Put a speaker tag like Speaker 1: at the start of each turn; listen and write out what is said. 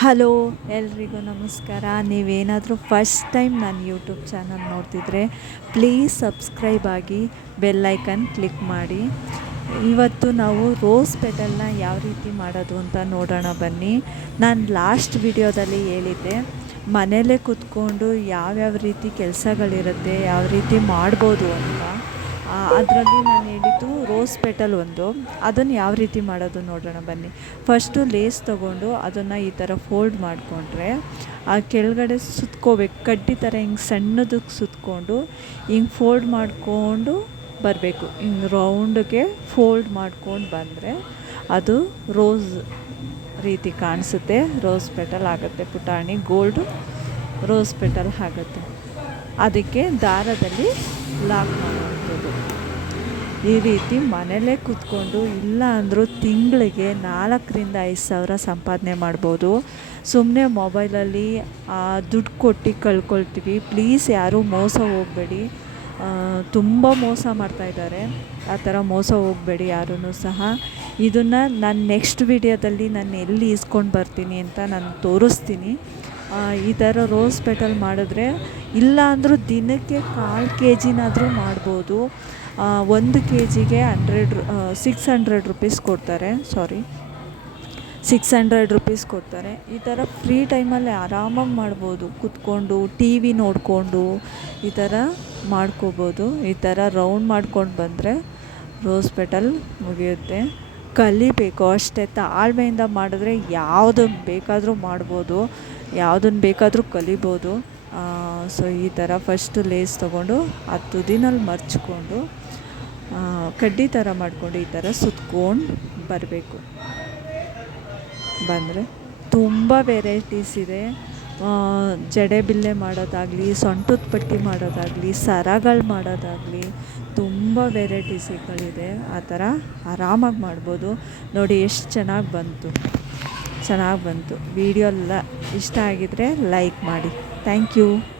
Speaker 1: Hello, ಎಲ್ರಿಗೂ ನಮಸ್ಕಾರ. ನೀವೇನಾದರೂ ಫಸ್ಟ್ ಟೈಮ್ ನಾನು ಯೂಟ್ಯೂಬ್ ಚಾನಲ್ ನೋಡ್ತಿದ್ರೆ ಪ್ಲೀಸ್ ಸಬ್ಸ್ಕ್ರೈಬ್ ಆಗಿ ಬೆಲ್ಲೈಕನ್ ಕ್ಲಿಕ್ ಮಾಡಿ. ಇವತ್ತು ನಾವು ರೋಸ್ ಪೆಟಲ್ನ ಯಾವ ರೀತಿ ಮಾಡೋದು ಅಂತ ನೋಡೋಣ ಬನ್ನಿ. ನಾನು ಲಾಸ್ಟ್ ವಿಡಿಯೋದಲ್ಲಿ ಹೇಳಿದ್ದೆ, ಮನೇಲೇ ಕೂತ್ಕೊಂಡು ಯಾವ್ಯಾವ ರೀತಿ ಕೆಲಸಗಳಿರುತ್ತೆ, ಯಾವ ರೀತಿ ಮಾಡ್ಬೋದು ಅಂತ. ಅದರಲ್ಲಿ ನಾನು ಹೇಳಿದ್ದು ರೋಸ್ ಪೆಟಲ್ ಒಂದು. ಅದನ್ನು ಯಾವ ರೀತಿ ಮಾಡೋದು ನೋಡೋಣ ಬನ್ನಿ. ಫಸ್ಟು ಲೇಸ್ ತೊಗೊಂಡು ಅದನ್ನು ಈ ಥರ ಫೋಲ್ಡ್ ಮಾಡಿಕೊಂಡ್ರೆ, ಆ ಕೆಳಗಡೆ ಸುತ್ಕೋಬೇಕು. ಕಡ್ಡಿ ಥರ ಹಿಂಗೆ ಸಣ್ಣದಕ್ಕೆ ಸುತ್ಕೊಂಡು ಹಿಂಗೆ ಫೋಲ್ಡ್ ಮಾಡಿಕೊಂಡು ಬರಬೇಕು. ಹಿಂಗೆ ರೌಂಡ್ಗೆ ಫೋಲ್ಡ್ ಮಾಡ್ಕೊಂಡು ಬಂದರೆ ಅದು ರೋಸ್ ರೀತಿ ಕಾಣಿಸುತ್ತೆ. ರೋಸ್ ಪೆಟಲ್ ಆಗುತ್ತೆ ಪುಟಾಣಿ. ಗೋಲ್ಡು ರೋಸ್ ಪೆಟಲ್ ಆಗುತ್ತೆ. ಅದಕ್ಕೆ ದಾರದಲ್ಲಿ ಲಾಕ್ ಮಾಡುವಂಥದ್ದು ಈ ರೀತಿ ಮನೆಯಲ್ಲೇ ಕೂತ್ಕೊಂಡು ಇಲ್ಲ ಅಂದರೂ ತಿಂಗಳಿಗೆ ನಾಲ್ಕರಿಂದ ಐದು ಸಾವಿರ ಸಂಪಾದನೆ ಮಾಡ್ಬೋದು. ಸುಮ್ಮನೆ ಮೊಬೈಲಲ್ಲಿ ದುಡ್ಡು ಕೊಟ್ಟು ಕಳ್ಕೊಳ್ತೀವಿ. ಪ್ಲೀಸ್ ಯಾರೂ ಮೋಸ ಹೋಗಬೇಡಿ. ತುಂಬ ಮೋಸ ಮಾಡ್ತಾಯಿದ್ದಾರೆ ಆ ಥರ ಮೋಸ ಹೋಗಬೇಡಿ ಯಾರೂ ಸಹ. ಇದನ್ನು ನಾನು ನೆಕ್ಸ್ಟ್ ವಿಡಿಯೋದಲ್ಲಿ ನಾನು ಎಲ್ಲಿ ಇಸ್ಕೊಂಡು ಬರ್ತೀನಿ ಅಂತ ನಾನು ತೋರಿಸ್ತೀನಿ. ಈ ಥರ ರೋಸ್ ಪೆಟಲ್ ಮಾಡಿದ್ರೆ ಇಲ್ಲ ಅಂದರೂ ದಿನಕ್ಕೆ ಕಾಲು ಕೆ ಜಿನಾದರೂ ಮಾಡ್ಬೋದು ಒಂದು ಕೆ ಜಿಗೆ ಹಂಡ್ರೆಡ್ ಸಿಕ್ಸ್ ಹಂಡ್ರೆಡ್ ರುಪೀಸ್ ಕೊಡ್ತಾರೆ. ಸಾರಿ ಸಿಕ್ಸ್ ಹಂಡ್ರೆಡ್ ರುಪೀಸ್ ಕೊಡ್ತಾರೆ. ಈ ಥರ ಫ್ರೀ ಟೈಮಲ್ಲಿ ಆರಾಮಾಗಿ ಮಾಡ್ಬೋದು. ಕುತ್ಕೊಂಡು ಟಿ ವಿ ನೋಡಿಕೊಂಡು ಈ ಥರ ಮಾಡ್ಕೋಬೋದು. ಈ ಥರ ರೌಂಡ್ ಮಾಡ್ಕೊಂಡು ಬಂದರೆ ರೋಸ್ ಪೆಟಲ್ ಮುಗಿಯುತ್ತೆ. ಕಲಿಬೇಕು ಅಷ್ಟೇ ತಾಳ್ಮೆಯಿಂದ ಮಾಡಿದ್ರೆ ಯಾವುದನ್ನು ಬೇಕಾದರೂ ಮಾಡ್ಬೋದು ಯಾವುದನ್ನು ಬೇಕಾದರೂ ಕಲಿಬೋದು. ಸೊ ಈ ಥರ ಫಸ್ಟು ಲೇಸ್ ತೊಗೊಂಡು ಆ ತುದಿನಲ್ಲಿ ಮರ್ಚ್ಕೊಂಡು ಕಡ್ಡಿ ಥರ ಮಾಡಿಕೊಂಡು ಈ ಥರ ಸುತ್ಕೊಂಡು ಬರಬೇಕು. ಬಂದರೆ ತುಂಬ ವೆರೈಟೀಸ್ ಇದೆ. ಜಡೆ ಬಿಲ್ಲೆ ಮಾಡೋದಾಗಲಿ, ಸೊಂಟದ ಪಟ್ಟಿ ಮಾಡೋದಾಗಲಿ, ಸರಗಳು ಮಾಡೋದಾಗಲಿ ತುಂಬ ವೆರೈಟೀಸ್ಗಳಿದೆ. ಆ ಥರ ಆರಾಮಾಗಿ ಮಾಡ್ಬೋದು. ನೋಡಿ ಎಷ್ಟು ಚೆನ್ನಾಗಿ ಬಂತು. ಚೆನ್ನಾಗಿ ಬಂತು. ವಿಡಿಯೋ ಎಲ್ಲ ಇಷ್ಟ ಆಗಿದ್ದರೆ ಲೈಕ್ ಮಾಡಿ. Thank you.